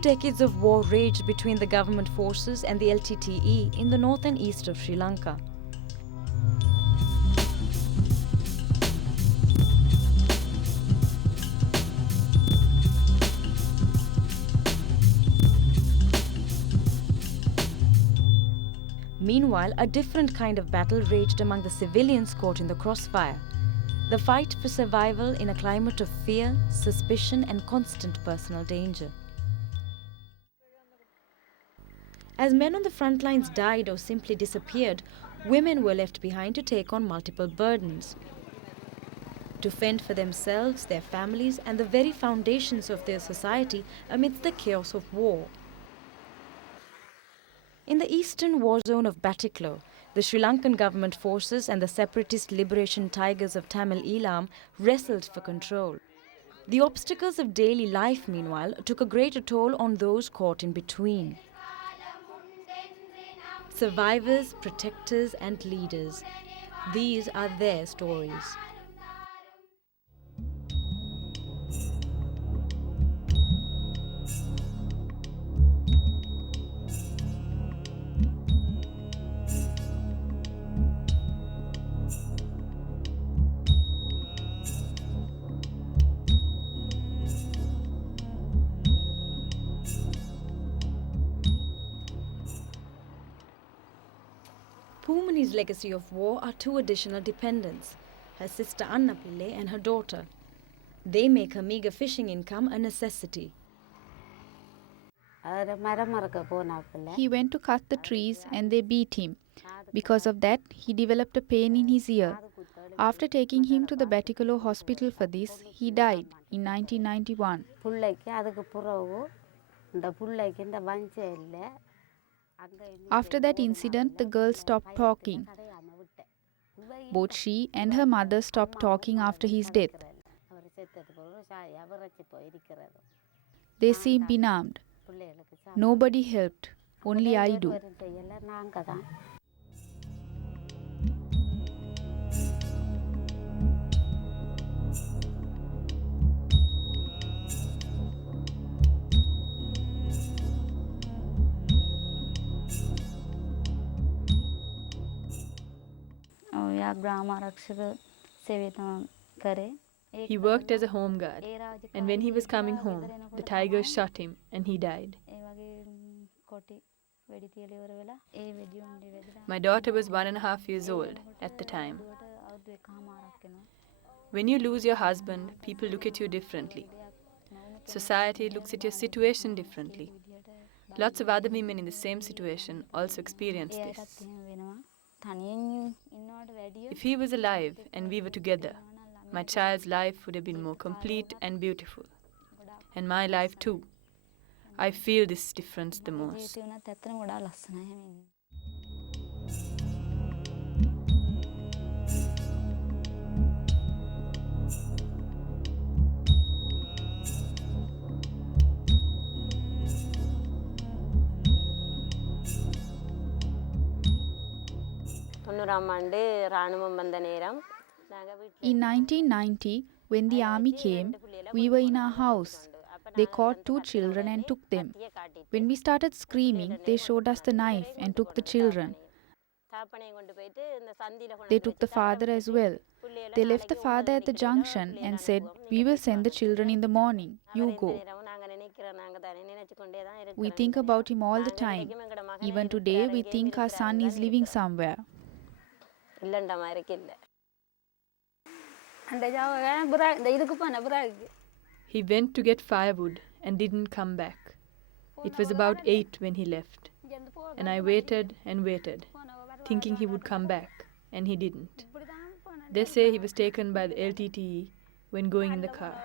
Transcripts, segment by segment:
decades of war raged between the government forces and the LTTE in the north and east of Sri Lanka. Meanwhile, a different kind of battle raged among the civilians caught in the crossfire. The fight for survival in a climate of fear, suspicion, and constant personal danger. As men on the front lines died or simply disappeared, women were left behind to take on multiple burdens. To fend for themselves, their families, and the very foundations of their society amidst the chaos of war. In the eastern war zone of Batiklo, the Sri Lankan government forces and the separatist liberation tigers of Tamil Eelam wrestled for control. The obstacles of daily life, meanwhile, took a greater toll on those caught in between. Survivors, protectors, and leaders. These are their stories. Pumani's legacy of war are two additional dependents, her sister Anna Pillai and her daughter. They make her meagre fishing income a necessity. He went to cut the trees and they beat him. Because of that, he developed a pain in his ear. After taking him to the Batikalo hospital for this, he died in 1991. After that incident, the girl stopped talking. Both she and her mother stopped talking after his death. They seem benumbed. Nobody helped. Only I do. He worked as a home guard, and when he was coming home, the tigers shot him and he died. My daughter was 1.5 years old at the time. When you lose your husband, people look at you differently. Society looks at your situation differently. Lots of other women in the same situation also experience this. If he was alive and we were together, my child's life would have been more complete and beautiful. And my life too. I feel this difference the most. In 1990, when the army came, we were in our house. They caught 2 children and took them. When we started screaming, they showed us the knife and took the children. They took the father as well. They left the father at the junction and said, "We will send the children in the morning. You go." We think about him all the time. Even today, we think our son is living somewhere. He went to get firewood and didn't come back. It was about 8 when he left. And I waited and waited, thinking he would come back, and he didn't. They say he was taken by the LTTE when going in the car.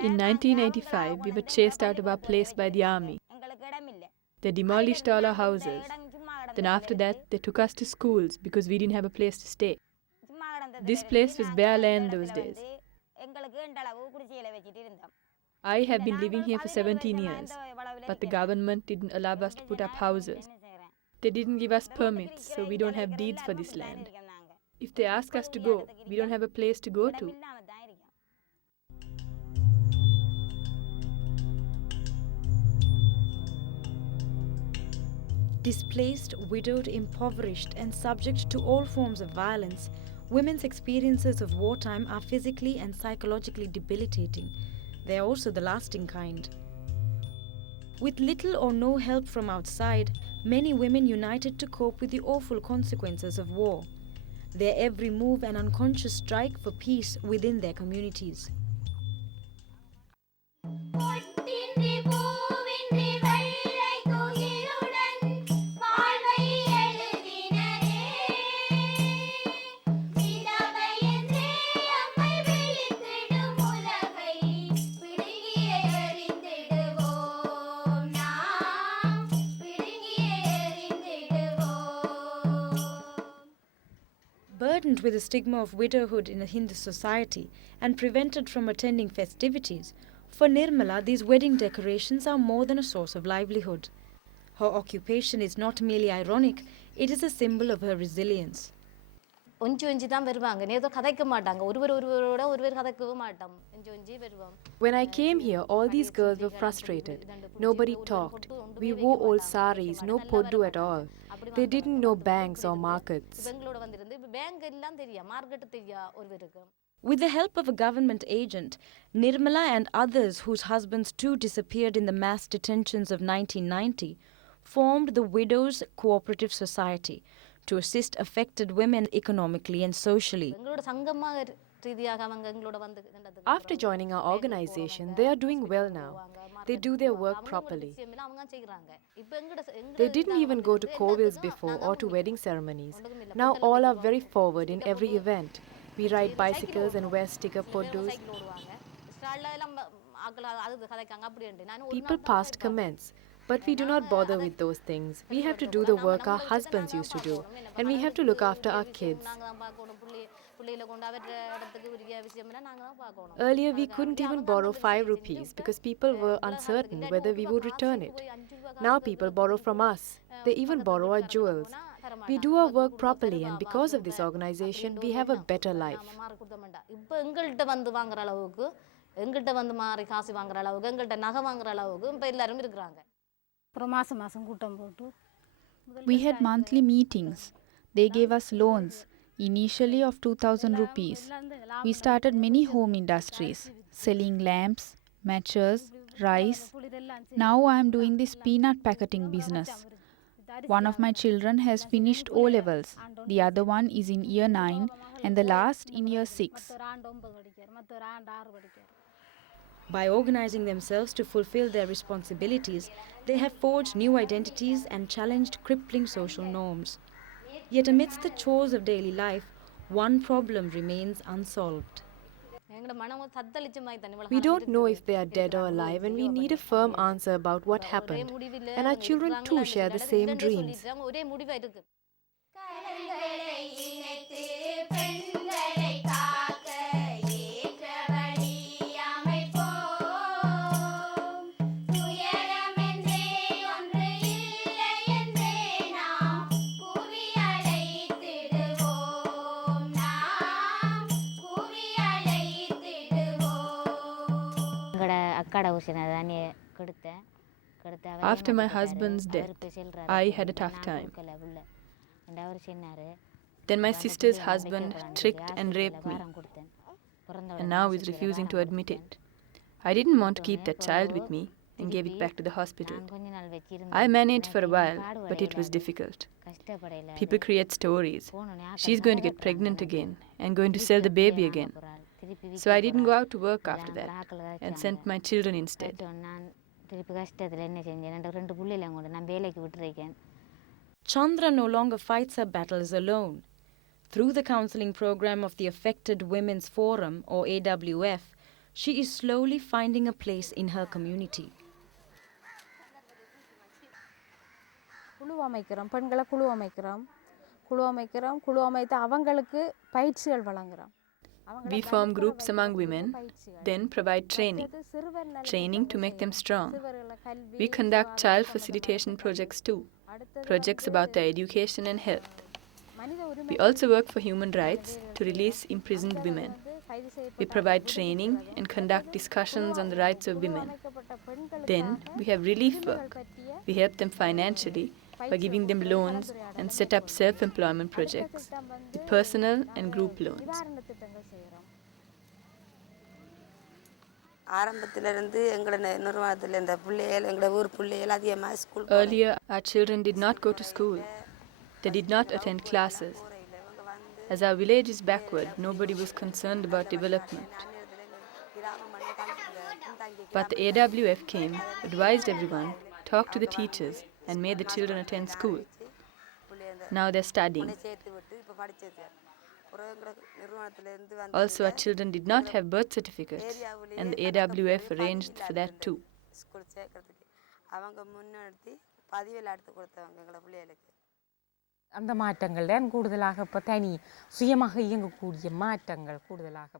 In 1985, we were chased out of our place by the army. They demolished all our houses. Then after that, they took us to schools because we didn't have a place to stay. This place was bare land those days. I have been living here for 17 years, but the government didn't allow us to put up houses. They didn't give us permits, so we don't have deeds for this land. If they ask us to go, we don't have a place to go to. Displaced, widowed, impoverished, and subject to all forms of violence, women's experiences of wartime are physically and psychologically debilitating. They are also the lasting kind. With little or no help from outside, many women united to cope with the awful consequences of war. Their every move an unconscious strike for peace within their communities. Burdened with the stigma of widowhood in a Hindu society and prevented from attending festivities, for Nirmala these wedding decorations are more than a source of livelihood. Her occupation is not merely ironic, it is a symbol of her resilience. When I came here, all these girls were frustrated. Nobody talked. We wore old saris, no poddu at all. They didn't know banks or markets. With the help of a government agent, Nirmala and others whose husbands too disappeared in the mass detentions of 1990 formed the Widows' Cooperative Society to assist affected women economically and socially. After joining our organization, they are doing well now. They do their work properly. They didn't even go to Kovils before or to wedding ceremonies. Now all are very forward in every event. We ride bicycles and wear sticker poddus. People passed comments. But we do not bother with those things. We have to do the work our husbands used to do. And we have to look after our kids. Earlier, we couldn't even borrow 5 rupees because people were uncertain whether we would return it. Now people borrow from us. They even borrow our jewels. We do our work properly, and because of this organization, we have a better life. We had monthly meetings. They gave us loans, initially of 2,000 rupees. We started many home industries, selling lamps, matches, rice. Now I am doing this peanut packeting business. One of my children has finished O levels, the other one is in year 9 and the last in year 6. By organizing themselves to fulfill their responsibilities, they have forged new identities and challenged crippling social norms. Yet amidst the chores of daily life, one problem remains unsolved. We don't know if they are dead or alive, and we need a firm answer about what happened. And our children too share the same dreams. After my husband's death, I had a tough time. Then my sister's husband tricked and raped me, and now is refusing to admit it. I didn't want to keep that child with me and gave it back to the hospital. I managed for a while, but it was difficult. People create stories. She's going to get pregnant again and going to sell the baby again. So I didn't go out to work after that and sent my children instead. Chandra no longer fights her battles alone. Through the counseling program of the Affected Women's Forum, or AWF, she is slowly finding a place in her community. We form groups among women, then provide training to make them strong. We conduct child facilitation projects too, projects about their education and health. We also work for human rights to release imprisoned women. We provide training and conduct discussions on the rights of women. Then we have relief work. We help them financially by giving them loans and set up self-employment projects with personal and group loans. Earlier, our children did not go to school. They did not attend classes. As our village is backward, nobody was concerned about development. But the AWF came, advised everyone, talked to the teachers, and made the children attend school. Now they're studying. Also, our children did not have birth certificates, and the AWF arranged for that too.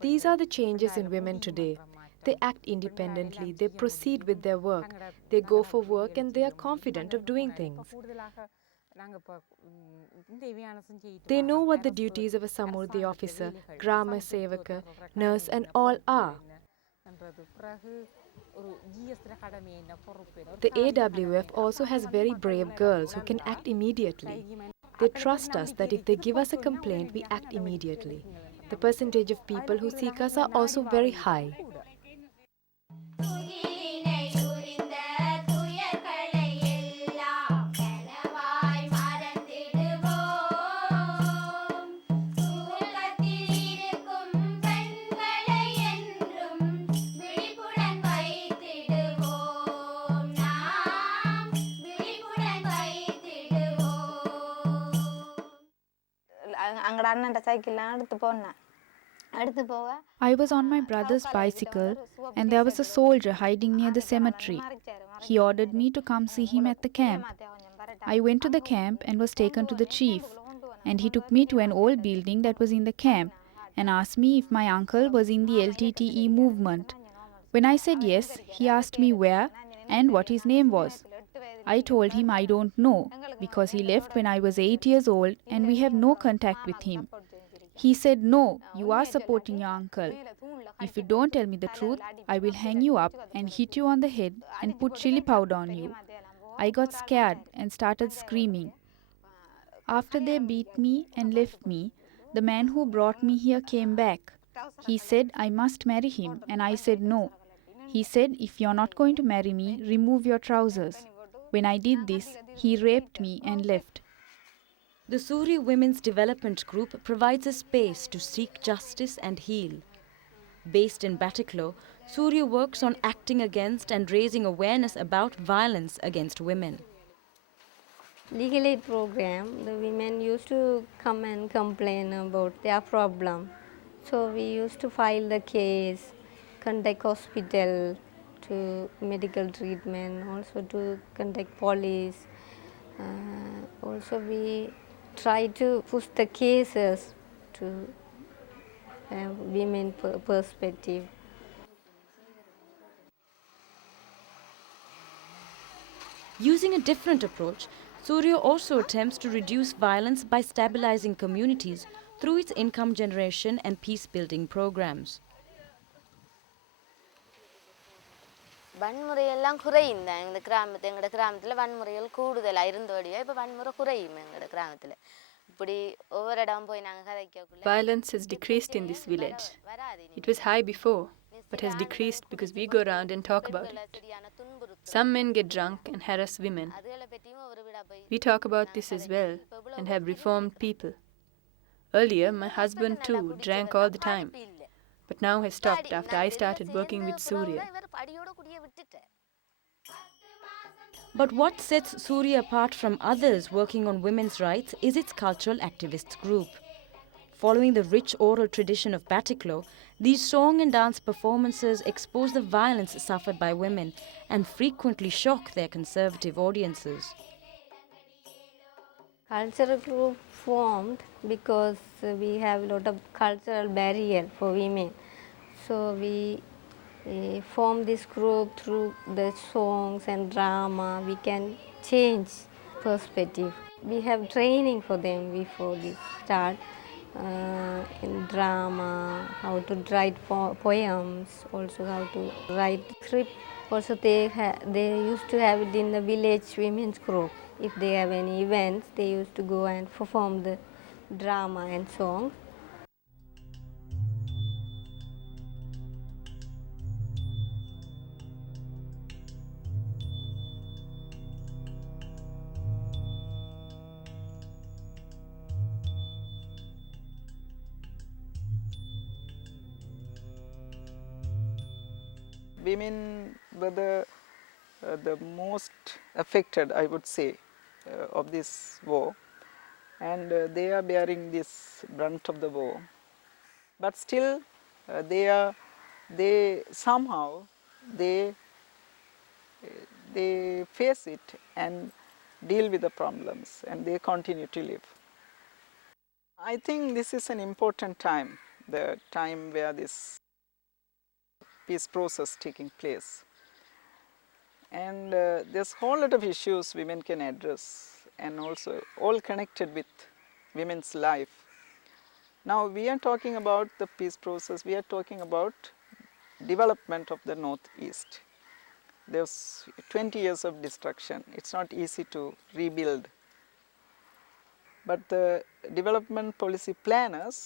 These are the changes in women today. They act independently, they proceed with their work, they go for work and they are confident of doing things. They know what the duties of a Samurdhi officer, Grama Sevaka, nurse and all are. The AWF also has very brave girls who can act immediately. They trust us that if they give us a complaint, we act immediately. The percentage of people who seek us are also very high. I was on my brother's bicycle and there was a soldier hiding near the cemetery. He ordered me to come see him at the camp. I went to the camp and was taken to the chief, and he took me to an old building that was in the camp and asked me if my uncle was in the LTTE movement. When I said yes, he asked me where and what his name was. I told him I don't know because he left when I was 8 years old and we have no contact with him. He said, "No, you are supporting your uncle. If you don't tell me the truth, I will hang you up and hit you on the head and put chili powder on you." I got scared and started screaming. After they beat me and left me, the man who brought me here came back. He said I must marry him and I said no. He said, "If you're not going to marry me, remove your trousers." When I did this, he raped me and left. The Suri Women's Development Group provides a space to seek justice and heal. Based in Batticaloa, Surya works on acting against and raising awareness about violence against women. Legal aid program, the women used to come and complain about their problem. So we used to file the case, conduct hospital to medical treatment, also to conduct police. Also we try to push the cases to women perspective. Using a different approach, Surya also attempts to reduce violence by stabilizing communities through its income generation and peace-building programs. வன்முறையெல்லாம் குறையும் தான் எங்களோட கிராமத்தில் வன்முறைகள் கூடுதலாக இருந்தபடியா இப்போ வன்முறை குறையும் எங்களோட கிராமத்தில் இப்படி ஒவ்வொரு இடம் போய் நாங்கள் கதைக்கக்குள்ள Violence has decreased in this village. It was high before, but has decreased because we go around and talk about it. Some men get drunk and harass women. We talk about this as well and have reformed people. Earlier, my husband too drank all the time, but now has stopped after I started working with Surya. But what sets Surya apart from others working on women's rights is its cultural activists group. Following the rich oral tradition of Batticaloa, these song and dance performances expose the violence suffered by women and frequently shock their conservative audiences. Cultural group formed because we have a lot of cultural barrier for women. So we form this group through the songs and drama. We can change perspective. We have training for them before we start in drama, how to write poems, also how to write script. Also they used to have it in the village women's group. If they have any events, they used to go and perform the drama and songs. Women were the most affected, I would say, of this war, and they are bearing this brunt of the war. But still, they somehow they they face it and deal with the problems, and they continue to live. I think this is an important time, the time where this peace process taking place. And there's a whole lot of issues women can address, and also all connected with women's life. Now we are talking about the peace process, we are talking about development of the Northeast. There's 20 years of destruction, it's not easy to rebuild. But the development policy planners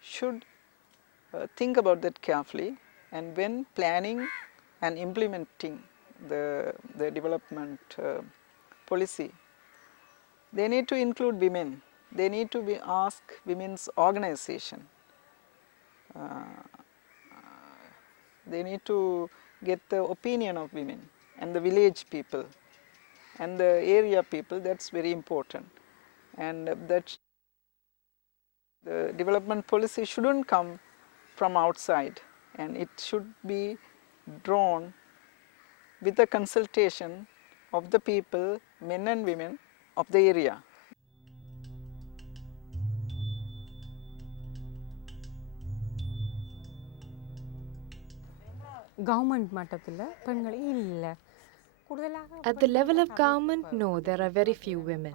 should think about that carefully, and when planning and implementing the development policy, they need to include women. They need to ask women's organization. They need to get the opinion of women and the village people and the area people. That's very important. And that the development policy shouldn't come from outside, and it should be drawn with the consultation of the people, men and women of the area. At the level of government, no, there are very few women.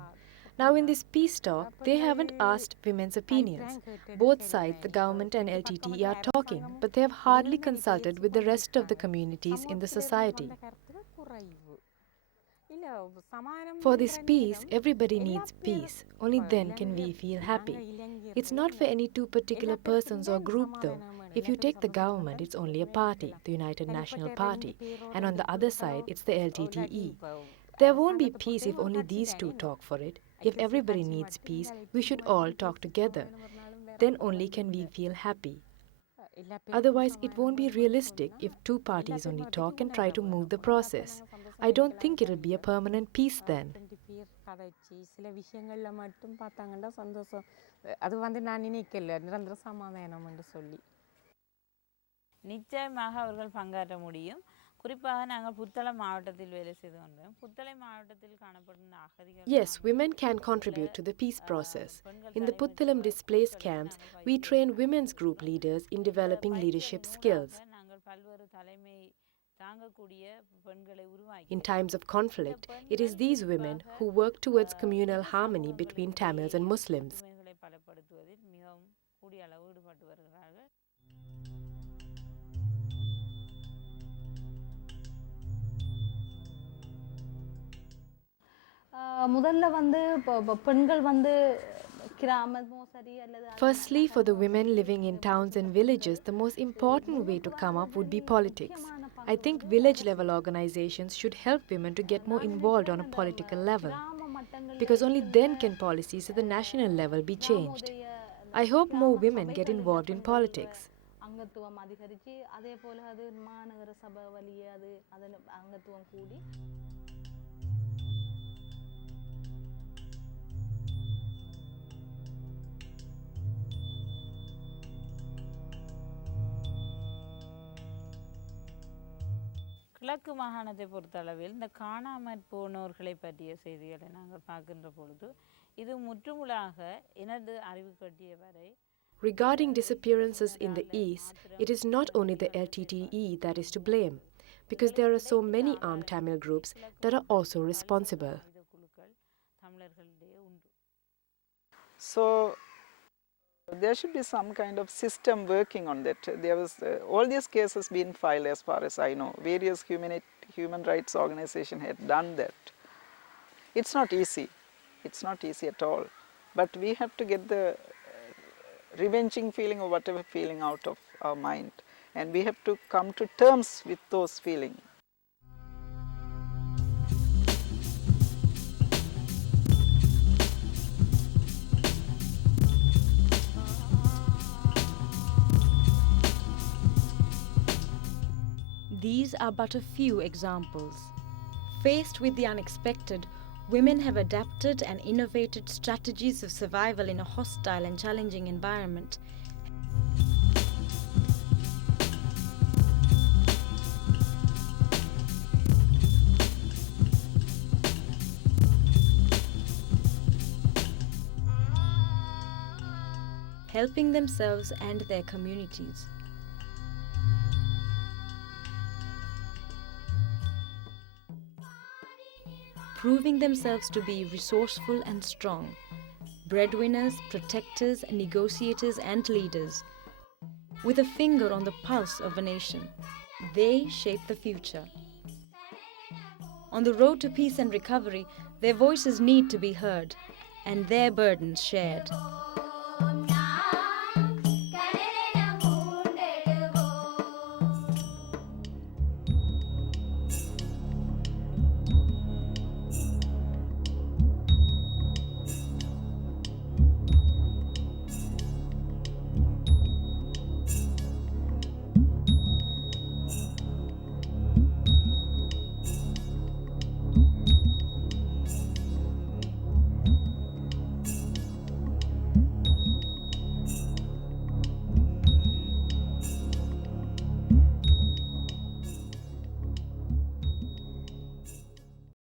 Now in this peace talk, they haven't asked women's opinions. Both sides, the government and LTTE, are talking, but they have hardly consulted with the rest of the communities in the society. For this peace, everybody needs peace. Only then can we feel happy. It's not for any two particular persons or group though. If you take the government, it's only a party, the United National Party, and on the other side, it's the LTTE. There won't be peace if only these two talk for it. If everybody needs peace, we should all talk together. Then only can we feel happy. Otherwise, it won't be realistic if two parties only talk and try to move the process. I don't think it'll be a permanent peace then. நிச்சயமாக அவர்கள் பங்காற்ற முடியும். குறிப்பாக நாங்கள் புத்தளம் மாவட்டத்தில் வேலை செய்து கொண்டோம். புத்தளம் மாவட்டத்தில் காணப்படுகின்ற அகதிகள். Yes, women can contribute to the peace process. In the Puttalam displaced camps, we train women's group leaders in developing leadership skills. நாங்கள் பல்வேறு தலைமை தாங்கக்கூடிய பெண்களை உருவாக்கி. In times of conflict, it is these women who work towards communal harmony between Tamils and Muslims. பலப்படுத்துவதில் மிகவும் கூடிய அளவு ஈடுபட்டு வருகிறார்கள். Firstly, for the women living in towns and villages, the most important way to come up would be politics. I think village-level organizations should help women to get more involved on a political level, because only then can policies at the national level be changed. I hope more women get involved in politics. கிழக்கு மாகாணத்தை பொறுத்தளவில் இந்த காணாமற் போனோர்களை பற்றிய செய்திகளை நாங்கள் பார்க்கின்ற பொழுது இது முற்றுமுழாக எனது அறிவு கட்டிய வரை Regarding disappearances in the East, it is not only the LTTE that is to blame, because there are so many armed Tamil groups that are also responsible. So there should be some kind of system working on that. There was all these cases been filed, as far as I know. Various human rights organizations had done that. It's not easy. It's not easy at all. But we have to get the revenging feeling or whatever feeling out of our mind, and we have to come to terms with those feelings. These are but a few examples. Faced with the unexpected, women have adapted and innovated strategies of survival in a hostile and challenging environment. Helping themselves and their communities. Proving themselves to be resourceful and strong, breadwinners, protectors, negotiators, and leaders. With a finger on the pulse of a nation, they shape the future. On the road to peace and recovery, their voices need to be heard and their burdens shared.